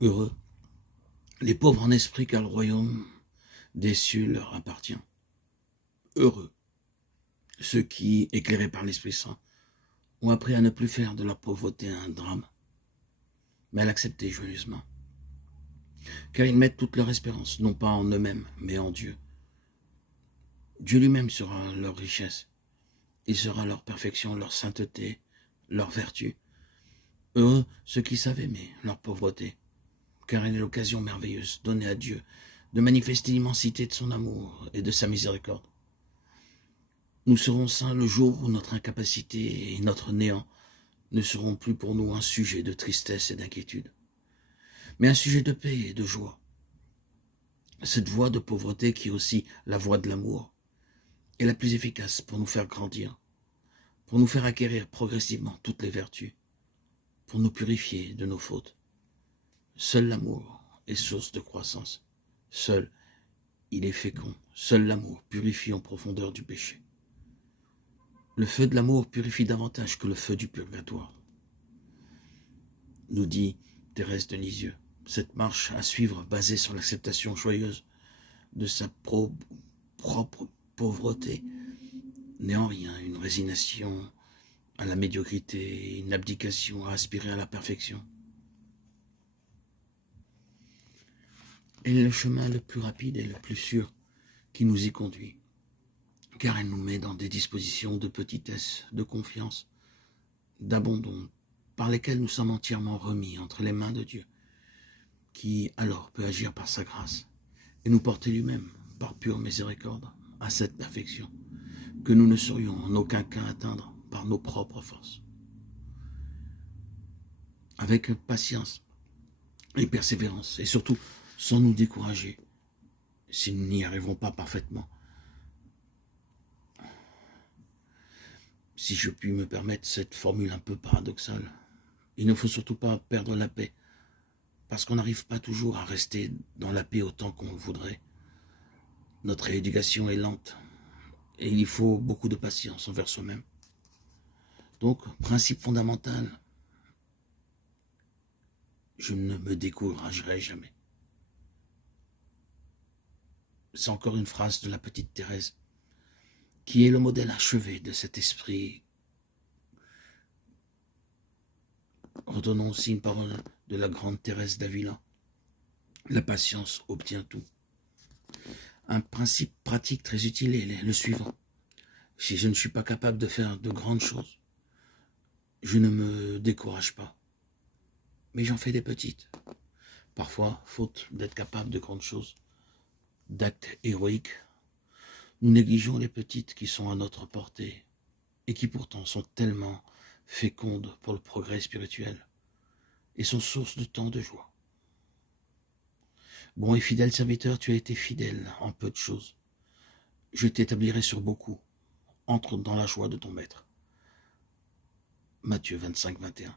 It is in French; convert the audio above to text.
Heureux les pauvres en esprit, car le royaume des cieux leur appartient. Heureux ceux qui, éclairés par l'Esprit Saint, ont appris à ne plus faire de la pauvreté un drame, mais à l'accepter joyeusement. Car ils mettent toute leur espérance, non pas en eux-mêmes, mais en Dieu. Dieu lui-même sera leur richesse. Il sera leur perfection, leur sainteté, leur vertu. Heureux ceux qui savent aimer leur pauvreté, car elle est l'occasion merveilleuse donnée à Dieu de manifester l'immensité de son amour et de sa miséricorde. Nous serons saints le jour où notre incapacité et notre néant ne seront plus pour nous un sujet de tristesse et d'inquiétude, mais un sujet de paix et de joie. Cette voie de pauvreté, qui est aussi la voie de l'amour, est la plus efficace pour nous faire grandir, pour nous faire acquérir progressivement toutes les vertus, pour nous purifier de nos fautes. Seul l'amour est source de croissance. Seul, il est fécond. Seul l'amour purifie en profondeur du péché. Le feu de l'amour purifie davantage que le feu du purgatoire, nous dit Thérèse de Lisieux. Cette marche à suivre, basée sur l'acceptation joyeuse de sa propre pauvreté, n'est en rien une résignation à la médiocrité, une abdication à aspirer à la perfection. Elle est le chemin le plus rapide et le plus sûr qui nous y conduit, car elle nous met dans des dispositions de petitesse, de confiance, d'abandon, par lesquelles nous sommes entièrement remis entre les mains de Dieu, qui alors peut agir par sa grâce et nous porter lui-même, par pure miséricorde, à cette perfection que nous ne saurions en aucun cas atteindre par nos propres forces. Avec patience et persévérance, et surtout sans nous décourager, si nous n'y arrivons pas parfaitement. Si je puis me permettre cette formule un peu paradoxale, il ne faut surtout pas perdre la paix, parce qu'on n'arrive pas toujours à rester dans la paix autant qu'on le voudrait. Notre éducation est lente, et il y faut beaucoup de patience envers soi-même. Donc, principe fondamental, je ne me découragerai jamais. C'est encore une phrase de la petite Thérèse, qui est le modèle achevé de cet esprit. Retenons aussi une parole de la grande Thérèse d'Avila. La patience obtient tout. Un principe pratique très utile est le suivant. Si je ne suis pas capable de faire de grandes choses, je ne me décourage pas, mais j'en fais des petites. Parfois, faute d'être capable de grandes choses, d'actes héroïques, nous négligeons les petites qui sont à notre portée et qui pourtant sont tellement fécondes pour le progrès spirituel et sont source de tant de joie. Bon et fidèle serviteur, tu as été fidèle en peu de choses. Je t'établirai sur beaucoup. Entre dans la joie de ton maître. Matthieu 25, 21.